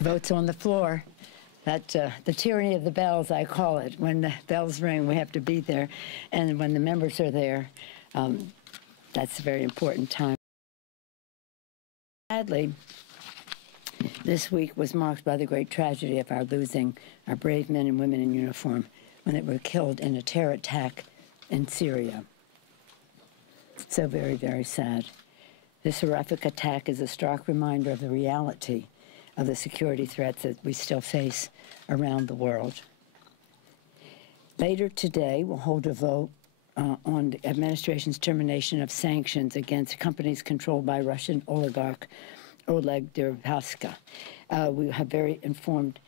Votes on the floor. That the tyranny of the bells, I call it. When the bells ring, we have to be there. And when the members are there, that's a very important time. Sadly, this week was marked by the great tragedy of our losing our brave men and women in uniform when they were killed in a terror attack in Syria. So very, very sad. This horrific attack is a stark reminder of the reality of the security threats that we still face around the world. Later today, we'll hold a vote on the administration's termination of sanctions against companies controlled by Russian oligarch Oleg Deripaska. We have very informed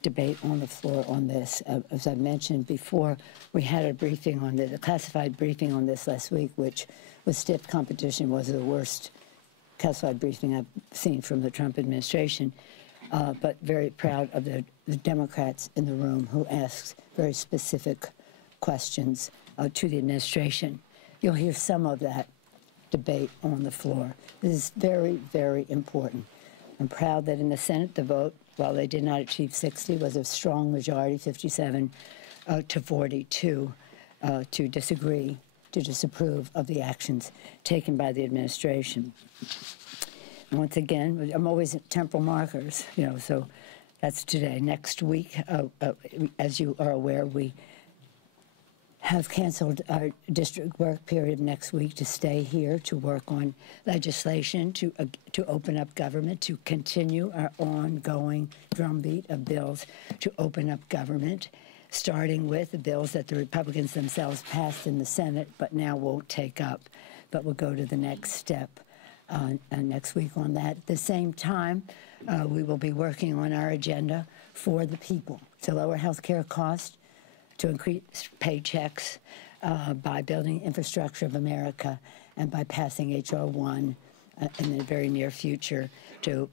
debate on the floor on this. As I mentioned before, we had a briefing on this, a classified briefing on this last week, which with stiff competition was the worst classified briefing I've seen from the Trump administration, but very proud of the Democrats in the room who asked very specific questions to the administration. You'll hear some of that debate on the floor. This is very, very important. I'm proud that in the Senate, the vote, while they did not achieve 60, was a strong majority, 57 to 42, to disagree, to disapprove of the actions taken by the administration. And once again, I'm always at temporal markers, so that's today. Next week, as you are aware, we have canceled our district work period next week to stay here to work on legislation, to open up government, to continue our ongoing drumbeat of bills to open up government, starting with the bills that the Republicans themselves passed in the Senate but now won't take up, but we'll go to the next step next week on that. At the same time, we will be working on our agenda for the people to lower health care costs, to increase paychecks by building infrastructure of America and by passing H.R. 1 in the very near future to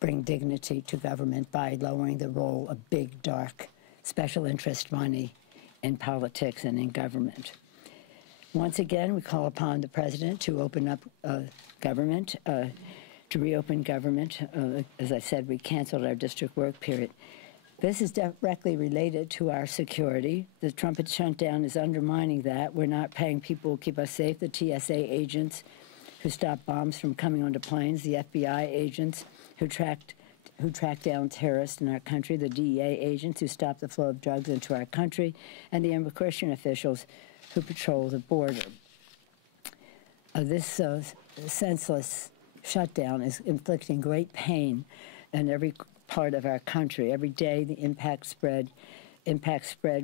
bring dignity to government by lowering the role of big, dark, special interest money in politics and in government. Once again, we call upon the President to open up government, to reopen government. As I said, we canceled our district work period. This is directly related to our security. The Trump shutdown is undermining that. We're not paying people who keep us safe, the TSA agents who stop bombs from coming onto planes, the FBI agents who track down terrorists in our country, the DEA agents who stop the flow of drugs into our country, and the immigration officials who patrol the border. This senseless shutdown is inflicting great pain in every part of our country. Every day, the impact spread,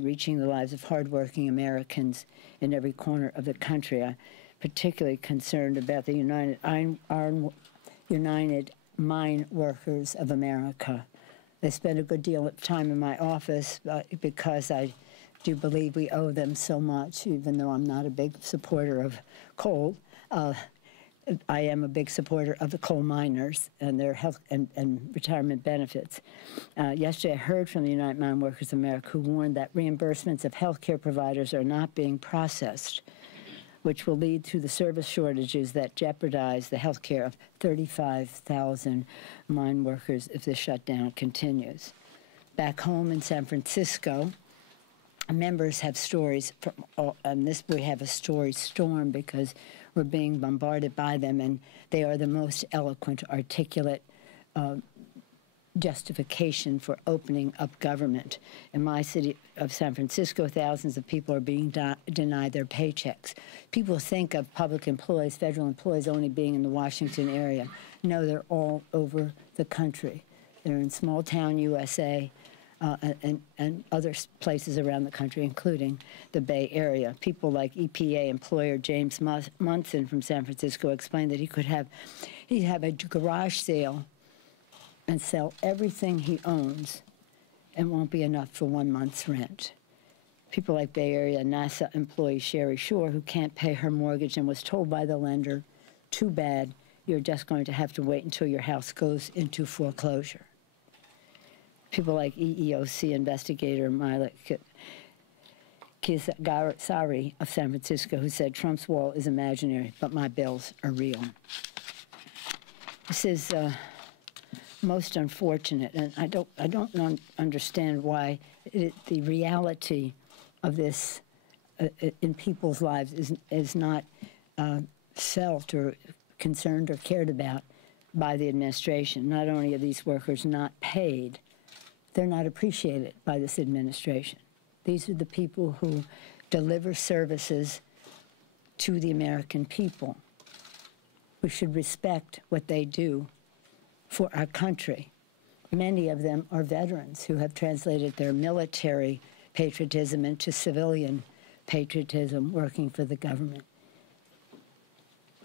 reaching the lives of hardworking Americans in every corner of the country. I'm particularly concerned about the United Mine Workers of America. They spend a good deal of time in my office because I do believe we owe them so much, even though I'm not a big supporter of coal. I am a big supporter of the coal miners and their health and retirement benefits. Yesterday, I heard from the United Mine Workers of America who warned that reimbursements of health care providers are not being processed, which will lead to the service shortages that jeopardize the health care of 35,000 mine workers if the shutdown continues. Back home in San Francisco, members have stories from, and this we have a story storm because we're being bombarded by them, and they are the most eloquent, articulate justification for opening up government. In my city of San Francisco, thousands of people are being denied their paychecks. People think of public employees, federal employees, only being in the Washington area. No, they're all over the country. They're in small-town USA, and other places around the country, including the Bay Area. People like EPA employer James Munson from San Francisco explained that he'd have a garage sale and sell everything he owns and won't be enough for 1 month's rent. People like Bay Area NASA employee Sherry Shore, who can't pay her mortgage and was told by the lender, too bad, you're just going to have to wait until your house goes into foreclosure. People like EEOC investigator Mila Kizgari of San Francisco, who said Trump's wall is imaginary, but my bills are real. This is most unfortunate, and I don't understand why the reality of this in people's lives is not felt or concerned or cared about by the administration. Not only are these workers not paid, they're not appreciated by this administration. These are the people who deliver services to the American people. We should respect what they do for our country. Many of them are veterans who have translated their military patriotism into civilian patriotism working for the government.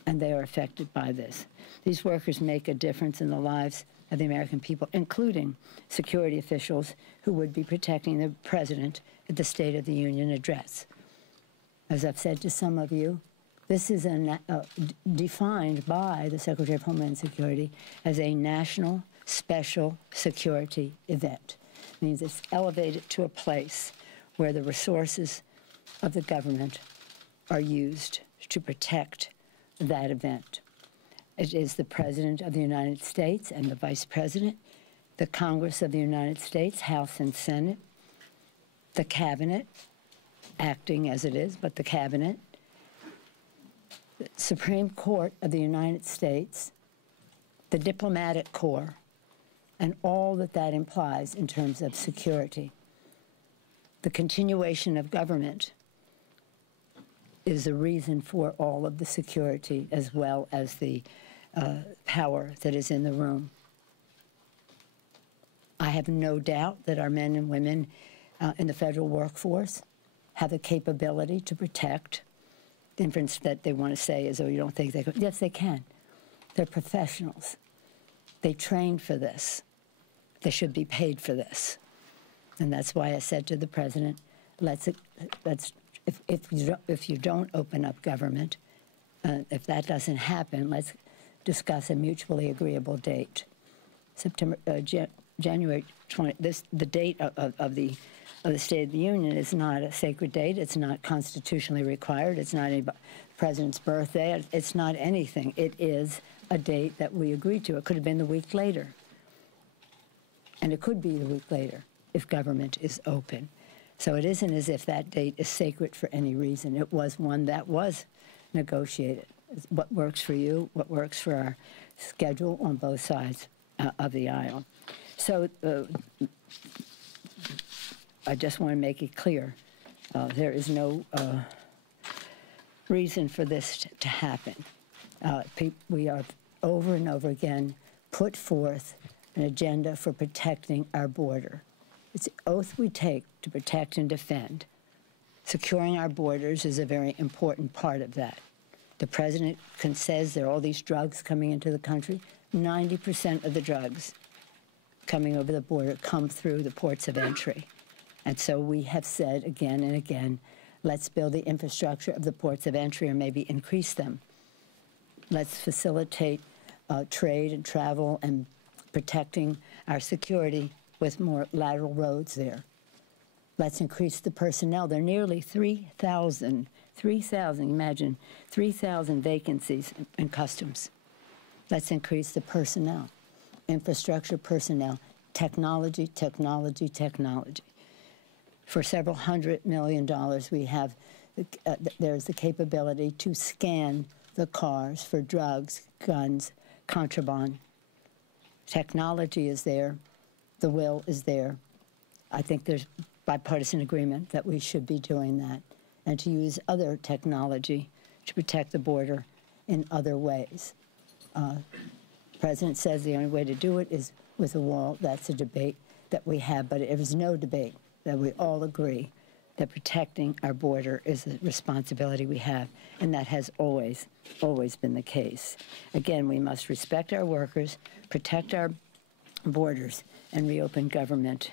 And they are affected by this. These workers make a difference in the lives of the American people, including security officials who would be protecting the president at the State of the Union address. As I've said to some of you, this is defined by the Secretary of Homeland Security as a national special security event. It means it's elevated to a place where the resources of the government are used to protect that event. It is the President of the United States and the Vice President, the Congress of the United States, House and Senate, the Cabinet, acting as it is, but the Cabinet, the Supreme Court of the United States, the Diplomatic Corps, and all that that implies in terms of security. The continuation of government is the reason for all of the security as well as the power that is in the room. I have no doubt that our men and women in the federal workforce have the capability to protect. The inference that they want to say is, oh, you don't think they can? Yes, they can. They're professionals. They trained for this. They should be paid for this. And that's why I said to the president, if you don't open up government, if that doesn't happen, let's discuss a mutually agreeable date. January 20. The date of the State of the Union is not a sacred date. It's not constitutionally required. It's not any president's birthday. It's not anything. It is a date that we agreed to. It could have been the week later. And it could be the week later if government is open. So it isn't as if that date is sacred for any reason. It was one that was negotiated. What works for you, what works for our schedule on both sides of the aisle. So I just want to make it clear, there is no reason for this to happen. We are over and over again put forth an agenda for protecting our border. It's the oath we take to protect and defend. Securing our borders is a very important part of that. The president says there are all these drugs coming into the country. 90% of the drugs coming over the border come through the ports of entry. And so we have said again and again, let's build the infrastructure of the ports of entry or maybe increase them. Let's facilitate trade and travel and protecting our security with more lateral roads there. Let's increase the personnel. There are nearly 3,000, imagine, 3,000 vacancies in customs. Let's increase the personnel, infrastructure personnel, technology, technology, technology. For several $100 million, we have, there's the capability to scan the cars for drugs, guns, contraband. Technology is there. The will is there. I think there's bipartisan agreement that we should be doing that and to use other technology to protect the border in other ways. The president says the only way to do it is with a wall. That's a debate that we have, but it is no debate that we all agree that protecting our border is a responsibility we have, and that has always, always been the case. Again, we must respect our workers, protect our borders, and reopen government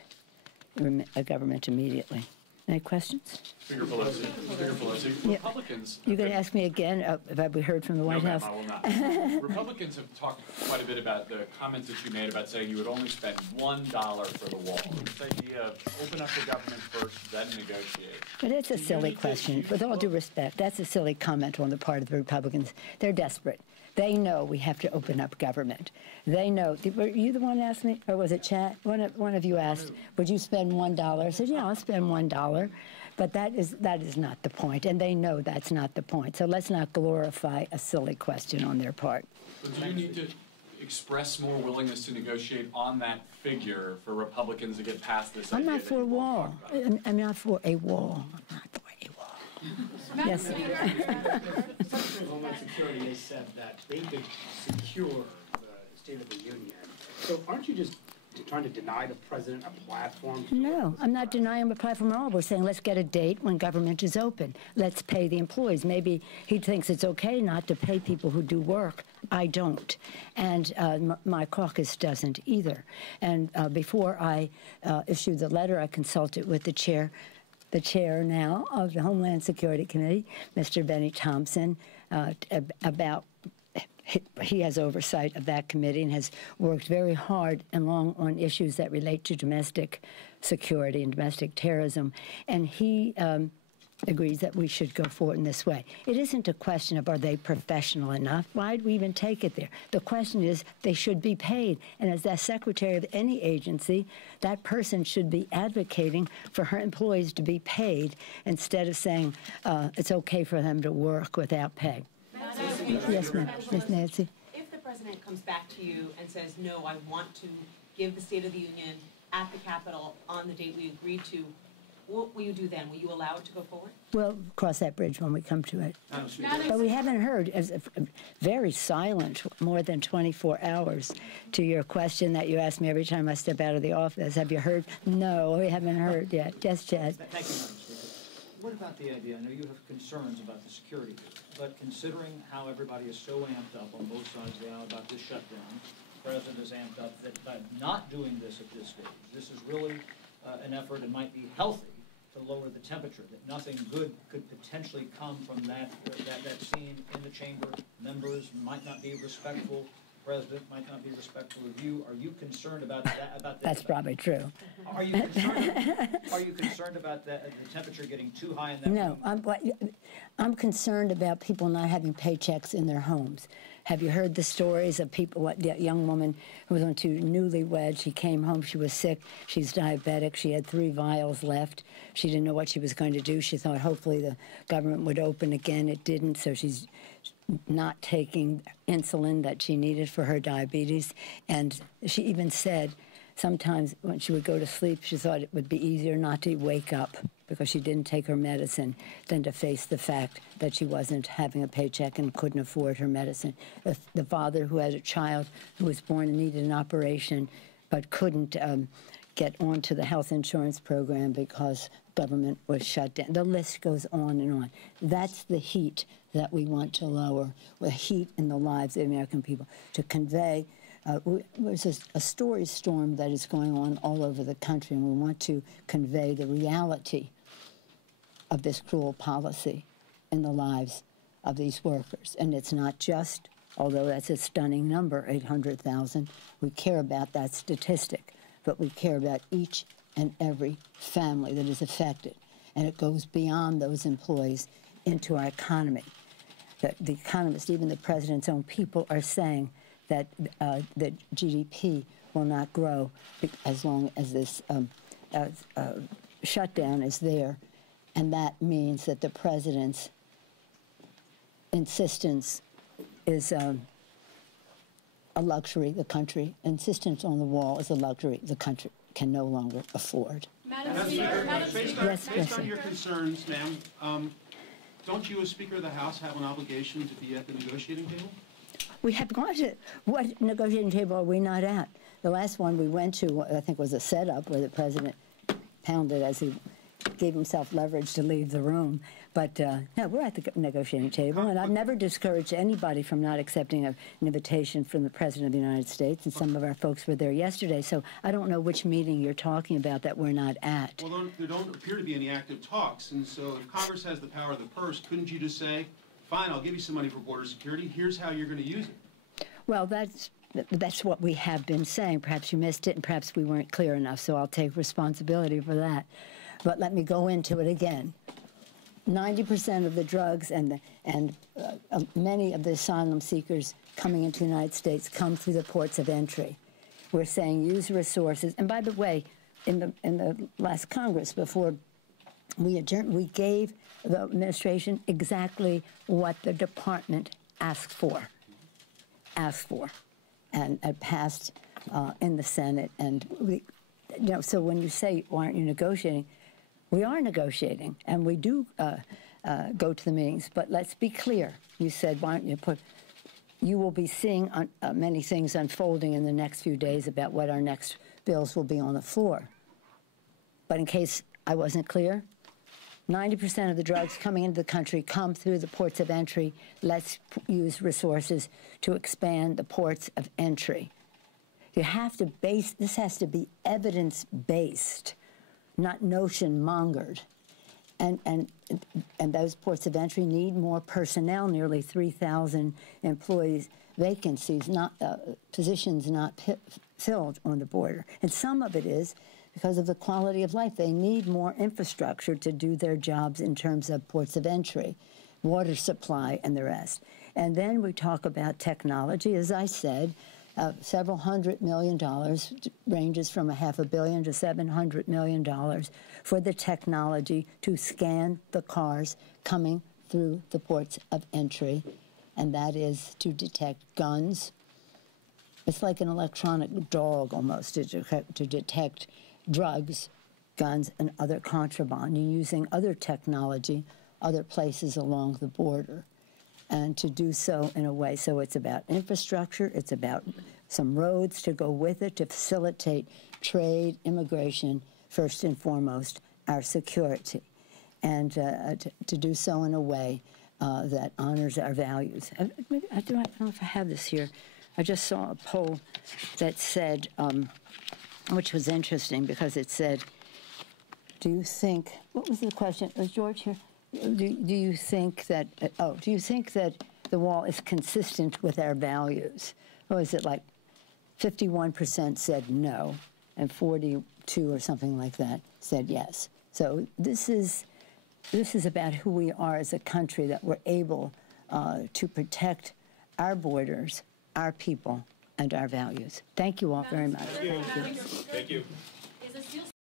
immediately. Any questions? Speaker Pelosi. Yeah. Republicans. You're going to ask me again? Have we heard from the White House? No, ma'am, I will not. Republicans have talked quite a bit about the comments that you made about saying you would only spend $1 for the wall. This idea of open up the government first, then negotiate. But it's a silly question. With all due respect, that's a silly comment on the part of the Republicans. They're desperate. They know we have to open up government. They know. Were you the one who asked me, or was it Chad? One of you asked, would you spend $1? I said, yeah, I'll spend $1. But that is not the point, and they know that's not the point. So let's not glorify a silly question on their part. So do you need to express more willingness to negotiate on that figure for Republicans to get past this idea? I'm not for a wall. I'm not for a wall. I'm not for a wall. Yes. Secretary of Homeland Security has said that they could secure the State of the Union. So aren't you just trying to deny the president a platform? No, I'm not denying a platform at all. We're saying let's get a date when government is open. Let's pay the employees. Maybe he thinks it's okay not to pay people who do work. I don't. And my caucus doesn't either. And before I issued the letter, I consulted with the chair now of the Homeland Security Committee, Mr. Benny Thompson, about he has oversight of that committee and has worked very hard and long on issues that relate to domestic security and domestic terrorism. And he agrees that we should go forward in this way. It isn't a question of are they professional enough? Why'd we even take it there? The question is they should be paid. And as the secretary of any agency, that person should be advocating for her employees to be paid instead of saying it's okay for them to work without pay. Yes, ma'am. Ms. Nancy. If the president comes back to you and says, no, I want to give the State of the Union at the Capitol on the date we agreed to, what will you do then? Will you allow it to go forward? We'll cross that bridge when we come to it. But we haven't heard, very silent, more than 24 hours to your question that you ask me every time I step out of the office. Have you heard? No, we haven't heard yet. Yes, Chad. Thank you, Madam Speaker. What about the idea, I know you have concerns about the security, but considering how everybody is so amped up on both sides of the aisle about this shutdown, the president is amped up that by not doing this at this stage, this is really an effort that might be healthy to lower the temperature, that nothing good could potentially come from that scene in the chamber. Members might not be respectful. The president might not be respectful of you. Are you concerned about that? That's probably true. Are you concerned about the temperature getting too high in that No, room? I'm concerned about people not having paychecks in their homes. Have you heard the stories of people, that young woman who was on two newlyweds, she came home, she was sick, she's diabetic, she had 3 vials left. She didn't know what she was going to do. She thought hopefully the government would open again. It didn't, so she's not taking insulin that she needed for her diabetes. And she even said sometimes when she would go to sleep, she thought it would be easier not to wake up because she didn't take her medicine than to face the fact that she wasn't having a paycheck and couldn't afford her medicine. The father who had a child who was born and needed an operation but couldn't get onto the health insurance program because government was shut down. The list goes on and on. That's the heat that we want to lower, the heat in the lives of the American people, to convey. There's a story storm that is going on all over the country, and we want to convey the reality of this cruel policy in the lives of these workers. And it's not just, although that's a stunning number, 800,000, we care about that statistic, but we care about each and every family that is affected. And it goes beyond those employees into our economy. The economists, even the president's own people, are saying that that GDP will not grow as long as this shutdown is there. And that means that the president's insistence is a luxury the country, insistence on the wall is a luxury the country can no longer afford. Madam Speaker, based on your concerns, ma'am, don't you as Speaker of the House have an obligation to be at the negotiating table? We have gone to, what negotiating table are we not at? The last one we went to, I think, was a setup where the president pounded as he gave himself leverage to leave the room. But no, we're at the negotiating table, and I've never discouraged anybody from not accepting an invitation from the President of the United States, and some of our folks were there yesterday, so I don't know which meeting you're talking about that we're not at. Well, there don't appear to be any active talks, and so if Congress has the power of the purse, couldn't you just say, fine, I'll give you some money for border security, here's how you're going to use it? Well, that's what we have been saying. Perhaps you missed it, and perhaps we weren't clear enough, so I'll take responsibility for that. But let me go into it again. 90% of the drugs and many of the asylum seekers coming into the United States come through the ports of entry. We're saying use resources. And by the way, in the last Congress, before we adjourned, we gave the administration exactly what the department asked for, and passed in the Senate. And we, you know, so when you say, why aren't you negotiating? We are negotiating, and we do go to the meetings. But let's be clear. You said, why don't you put? You will be seeing many things unfolding in the next few days about what our next bills will be on the floor. But in case I wasn't clear, 90% of the drugs coming into the country come through the ports of entry. Let's use resources to expand the ports of entry. You have to base, this has to be evidence-based, not notion-mongered. And those ports of entry need more personnel, nearly 3,000 employees, vacancies, not positions not filled on the border. And some of it is because of the quality of life. They need more infrastructure to do their jobs in terms of ports of entry, water supply, and the rest. And then we talk about technology. As I said, several $100 million, ranges from $500 million to $700 million for the technology to scan the cars coming through the ports of entry, and that is to detect guns. It's like an electronic dog almost to detect drugs, guns, and other contraband. You're using other technology, other places along the border, and to do so in a way. So it's about infrastructure, it's about some roads to go with it to facilitate trade, immigration, first and foremost, our security, and to do so in a way that honors our values. I don't know if I have this here. I just saw a poll that said, which was interesting because it said, do you think, what was the question? Was George here? Do you think that, do you think that the wall is consistent with our values? Or is it like 51% said no, and 42 or something like that said yes? So this is about who we are as a country, that we're able to protect our borders, our people, and our values. Thank you all very much. Thank you. Thank you.